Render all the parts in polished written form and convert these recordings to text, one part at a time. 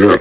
Yeah.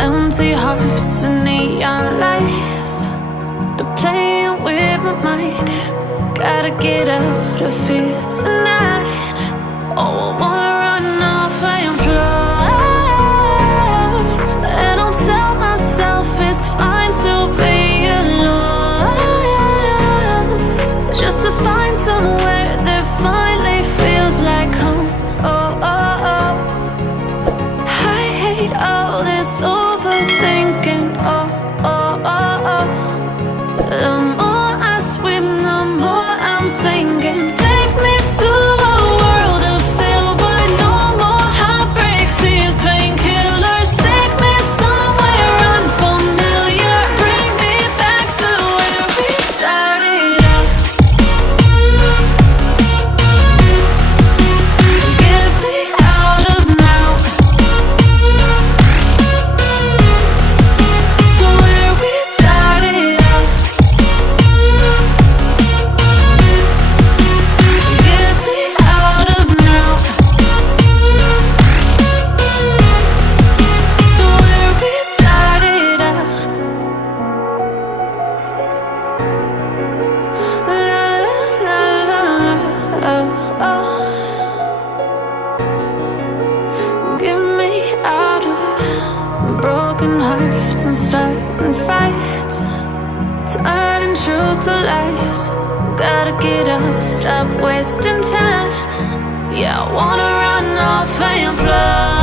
Empty hearts and neon lights, they're playing with my mind. Gotta get out of here tonight. Oh, I wanna run off and fly. And I'll tell myself it's fine to be alone, just to find somewhere that finally feels like home. Oh, oh, oh. I hate all this overthinking. Oh, oh, oh, oh. The more I swim, the more I'm sinking. Take me to a world of silver. No more heartbreaks, tears, painkillers. Take me somewhere unfamiliar. Bring me back to where we started out. Get me out of now, to where we started out. Get me out of now, to where we started out. La la la la la, oh, oh. Get me out of broken hearts and starting fights, turning truth to lies. Gotta get up, stop wasting time. Yeah, I wanna run off and fly.